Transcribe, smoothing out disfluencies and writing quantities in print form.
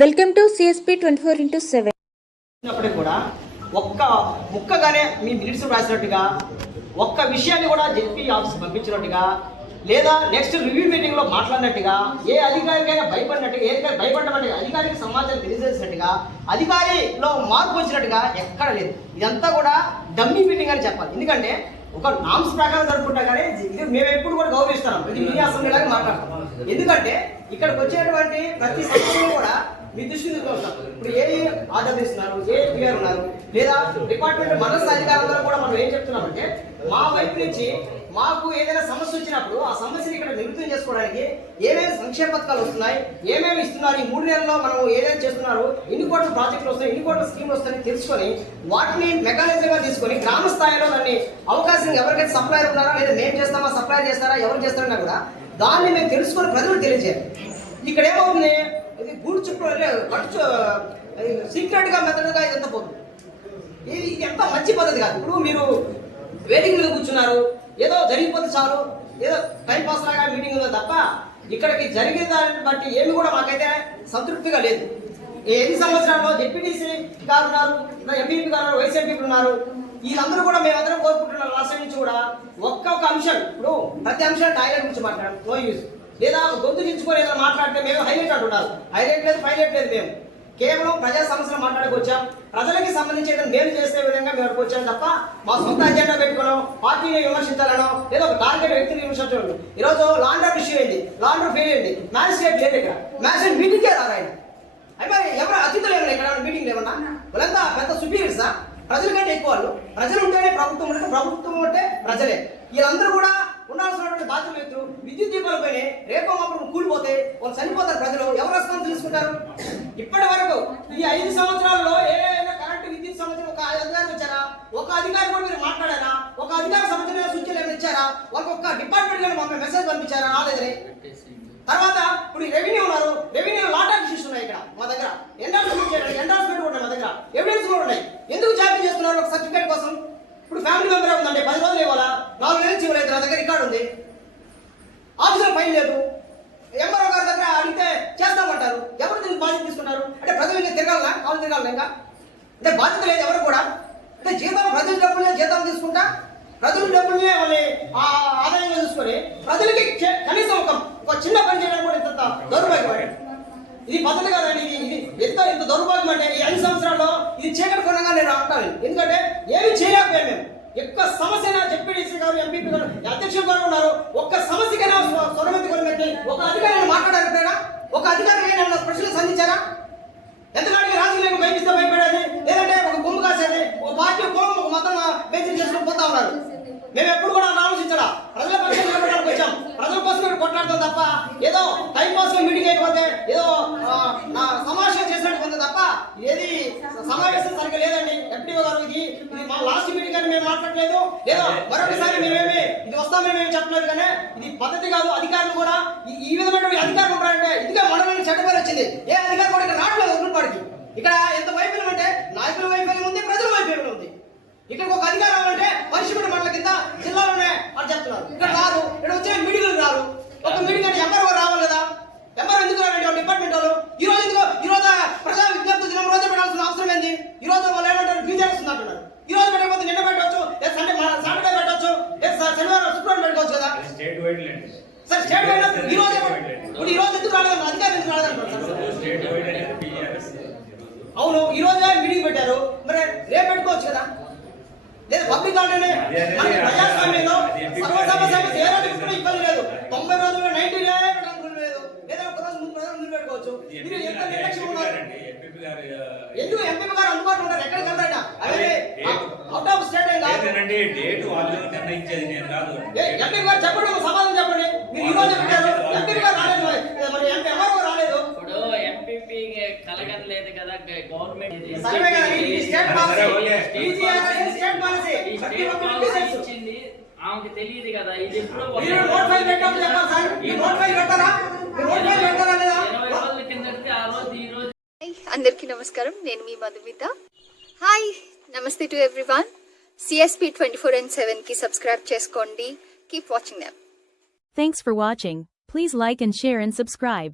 Welcome to CSP 24/7. అప్పుడు కూడా ఒక్క ముక్కగానే మీ మినిట్స్ రాసినట్టుగా ఒక్క విషయాన్ని కూడా జెడ్పీ ఆఫీస్ పంపించినట్టుగా లేదా నెక్స్ట్ రివ్యూ మీటింగ్లో మాట్లాడినట్టుగా ఏ అధికారికైనా భయపడినట్టుగా ఏదైనా భయపడమంటే అధికారికి సమాచారం తెలియజేసినట్టుగా అధికారిలో మార్పు వచ్చినట్టుగా ఎక్కడ లేదు. ఇదంతా కూడా డమ్మీ మీటింగ్ అని చెప్పాలి. ఎందుకంటే ఒక నామ్స్ ప్రకారం జరుపుకుంటా కానీ ఇది మేము ఎప్పుడు కూడా గౌరవిస్తున్నాం. ఇది మీ అసెంబ్లీ లాగా మాట్లాడతాం. ఎందుకంటే ఇక్కడికి వచ్చేటువంటి ప్రతి సమస్యను కూడా మీ దృష్టి తీసుకొస్తాం. ఇప్పుడు ఏ ఆర్డర్ ఇస్తున్నారు, ఏ క్లియర్ ఉన్నారు, లేదా డిపార్ట్మెంట్ మనస్సు అధికారులందరూ కూడా మనం ఏం చెప్తున్నామంటే మా వైపు నుంచి మాకు ఏదైనా సమస్య వచ్చినప్పుడు ఆ సమస్యని ఇక్కడ నివృత్తం చేసుకోవడానికి ఏమేమి సంక్షేమ పథకాలు వస్తున్నాయి, ఏమేమి ఇస్తున్నారు, ఈ 3 నెలల్లో మనం ఏదైనా చేస్తున్నారు, ఎన్ని కోట్ల ప్రాజెక్టులు వస్తాయి, ఎన్ని కోట్ల స్కీమ్లు వస్తాయని తెలుసుకొని వాటిని మెకానిజంగా తీసుకొని గ్రామ స్థాయిలో దాన్ని అవకాశం ఎవరికైతే సప్లైర్ ఉన్నారా లేదా మేము చేస్తామా సప్లై చేస్తారా ఎవరు చేస్తారన్నా కూడా దాన్ని మేము తెలుసుకొని ప్రజలకు తెలియజేయాలి. ఇక్కడ ఏమవుతుంది, ఇది గూడు చుట్టూ ఖర్చు సీక్రెట్గా మెథడ్గా ఇదంతా పోతుంది. ఇది ఎంత మంచి పద్ధతి కాదు. ఇప్పుడు మీరు వేదిక మీద కూర్చున్నారు, ఏదో జరిగిపోతే చాలు, ఏదో టైం పాస్ లాగా మీటింగ్ ఉందో తప్ప ఇక్కడికి జరిగే దాన్ని బట్టి ఏమి కూడా మాకైతే సంతృప్తిగా లేదు. 5 సంవత్సరాల్లో జెడ్పీటీసీ గారు ఉన్నారు, ఎంపీపీ గారు, వైస్ ఎంపీపీ ఉన్నారు. వీళ్ళందరూ కూడా మేమందరం కోరుకుంటున్నాం రాష్ట్రం నుంచి కూడా ఒక్కొక్క అంశం. ఇప్పుడు ప్రతి అంశం టాయిలెట్ గురించి మాట్లాడాలి, నో యూజ్, లేదా గొంతు చించుకొని ఏదైనా మాట్లాడితే మేము హైలైట్ అంటున్నారు. హైలైట్ లేదు, ఫైలైట్ లేదు. మేము కేవలం ప్రజా సమస్యలు మాట్లాడకు వచ్చాం. ప్రజలకి సంబంధించి ఏదైనా మేలు చేసే విధంగా మేము వచ్చాం తప్ప మా సొంత అజెండా పెట్టుకోవడం, పార్టీని విమర్శించాలనో లేదా ఒక టార్గెట్ వ్యక్తిని విమర్శించడం. ఈరోజు లాండర్ ఇష్యూ అయింది, లాండర్ ఫెయిల్ అయింది, మ్యాజిస్ట్రేట్ లేదు, ఇక్కడ మ్యాజిస్ట్రేట్ మీటింగ్కే రాదు ఆయన. అయితే ఎవరు అతిథులు ఏమన్నా ఇక్కడ మీటింగ్ ఏమన్నా వాళ్ళంతా పెద్ద సుపీరియర్సా? ప్రజల కంటే ఎక్కువ వాళ్ళు. ప్రజలు ఉంటేనే ప్రభుత్వం ఉంటే, ప్రభుత్వం ఉంటే ప్రజలే. వీళ్ళందరూ కూడా ఉండాల్సినటువంటి బాధ్యత వ్యక్తులు. విద్యుత్ దీపాలపైనే రేపో అప్పుడు కూలిపోతే వాళ్ళు చనిపోతారు. ప్రజలు ఎవరు రెస్పాన్స్ తీసుకుంటారు? ఇప్పటి వరకు ఈ 5 సంవత్సరాల్లో ఏదైనా కరెంటు విద్యుత్ సంబంధించిన ఒక అధికారి వచ్చారా? ఒక అధికారి కూడా మీరు మాట్లాడారా? ఒక అధికారి సంబంధించిన సూచనలు ఏమైనా ఇచ్చారా? వాళ్ళకి ఒక డిపార్ట్మెంట్ కానీ మమ్మల్ని మెసేజ్ పంపించారా? రాలేదని. తర్వాత ఇప్పుడు రెవెన్యూ ఉన్నారు, రెవెన్యూ లాట్ ఆఫ్ ఇష్యూస్ ఉన్నాయి ఇక్కడ మా దగ్గర. ఎండార్స్మెంట్ ఉన్నాయి మా దగ్గర, ఎవిడెన్స్ కూడా ఉన్నాయి. ఎందుకు జాబితా చేస్తున్నారు? ఒక సర్టిఫికేట్ కోసం. ఇప్పుడు ఫ్యామిలీ మెంబర్ ఉందండి, 10 రోజులు ఇవ్వాలా, 4 నెలలు ఇవ్వలేదు. నా దగ్గర రికార్డు ఉంది, ఆఫీసర్ ఫైన్ లేదు. ఎంఆర్ఓ గారి దగ్గర అడిగితే చేస్తామంటారు. ఎవరు దీనికి బాధ్యత తీసుకుంటారు? అంటే ప్రజలు ఇంకా తిరగాలనా? కావాలి తిరగాలి ఇంకా అంటే బాధ్యత లేదు ఎవరు కూడా. అంటే జీతం ప్రజల డబ్బులే జీతం తీసుకుంటా, ప్రజల డబ్బులనే వాళ్ళని ఆదాయంగా చూసుకొని ప్రజలకి కనీసం ఒక చిన్న పని చేయడానికి కూడా ఇంత దౌర్భాగ్యం. ఇది పద్ధతి కాదండి. ఇది ఇంత దౌర్భాగ్యం. అంటే ఈ 5 సంవత్సరాల్లో ఇది చీకటి కొనగా నేను అంటాను. ఎందుకంటే ఏమి చేయలేకపోయాం మేము. ఎక్కువ సమస్య జెడ్పీటీసీ గారు, ఎంపీపీ గారు, అధ్యక్షులు గారు ఉన్నారు. ఒక్క సమస్యకైనా స్వరమెత్తి కొనిపెట్టి ఒక అధికారిని మాట్లాడారు ఎప్పుడైనా? ఒక అధికారికి నన్ను ప్రశ్నలు సంధించారా? ఎంతకాడికి రాజకీయాలకు భయపిస్తే భయపడేది, లేదంటే ఒక గుమ్ము కాసేది, ఒక పార్టీ కులం ఒక మతం బేసిక్ చేసుకుని పోతా ఉన్నారు. మేము ఎప్పుడు కూడా ఆలోచించాలా? ప్రజల పక్షాన్ని నిలబడడానికి వచ్చాం, ప్రజల కోసం మేము కొట్లాడతాం తప్ప ఏదో టైం పాస్ లో మీటింగ్ అయిపోతే ఏదో సమావేశం చేసినట్టు ఉంది తప్ప ఏది సమావేశం సరిగ్గా లేదండి. ఎంపీఓ గారు ఇది మా లాస్ట్ మీటింగ్ అని మేము మాట్లాడలేదు, లేదా మరొకసారి మేమేమి ఇది వస్తామేమేమి చెప్పలేదు. కానీ ఇది పద్ధతి కాదు. అధికారులు కూడా ఈ విధమైన అధికారులు ఉంటారంటే ఇదిగా మనల్ని చెడ్డ పేరు వచ్చింది. ఏ అధికారులు కూడా ఇక్కడ రావట్లేదు ఉన్నప్పటికీ. ఇక్కడ ఎంత వైఫల్యం అంటే నాయకుల వైఫల్యం ఉంది, ప్రజల వైఫల్యం ఉంది. ఇక్కడికి ఒక అధికారం రావాలంటే మనిషిపడి మండల కింద జిల్లాలోనే అని చెప్తున్నారు. ఇక్కడ రారు, ఇక్కడ వచ్చిన మీటింగ్లు రారు. ఒక మీటింగ్ అంటే ఎంఆర్ఓ రావాలి కదా. ఎంఆర్ఓ ఎందుకు రావండి డిపార్ట్మెంట్ వాళ్ళు? ఈ రోజు ప్రజా విజ్ఞప్తి దినం రోజు పెట్టాల్సిన అవసరం ఏంది? ఈ రోజు వాళ్ళు ఏమంటారు, ఫీజర్ వస్తుంది అంటున్నారు. ఈ రోజు పెట్టకపోతే నిన్న పెట్టవచ్చు, సాటర్డే పెట్టవచ్చు, శనివారం శుక్రవారం పెట్టుకోవచ్చు కదా. సార్ స్టేట్ వైడ్ ఈ రోజు ఇప్పుడు ఈ రోజు ఎందుకు రాలేదు? అధికారులు ఎందుకు రాలేదంటారు? అవును, ఈ రోజే మీటింగ్ పెట్టారు, మరి రేపు పెట్టుకోవచ్చు కదా. లేదా పబ్లిక్ హాలిడే మన ప్రజాస్వామ్యంలో సర్వసభ సమస్య ఏ రోజు కూడా ఇబ్బంది లేదు. 90 రోజుల్లో 90 డే పెట్టాలనుకుని లేదు, లేదా ఒక రోజు ముందు ప్రజలు ముందు పెట్టుకోవచ్చు. మీరు ఎంత నిర్లక్ష్యం ఉన్నారు? ఎందుకు ఎంపీ గారు అందుబాటులో ఉన్నారు? ఎక్కడికి వెళ్ళారా? అదే అవుట్ ఆఫ్ స్టేట్ ఏం కాదు. ఎంపీ గారు చెప్పండి, సమాధానం చెప్పండి. మీరు ఈ రోజు పెట్టారు, ఎంపీ గారు రాలేదు, మరి ఎంపీ ఎవరు రాలేదు? ఎంపీపీ కలగలేదు కదా గవర్నమెంట్ ఇచ్చింది, ఆమెకి తెలియదు కదా. ఇది ఎప్పుడు 20 రోజుల కిందకి ఆ రోజు ఈ రోజు. అందరికీ నమస్కారం, నేను మీ మధుమిత. హాయ్, నమస్తే టు ఎవ్రీవన్. సిఎస్పి 24/7 కి సబ్స్క్రైబ్ చేసుకోండి. Keep watching them. Thanks for watching. Please like and share and subscribe.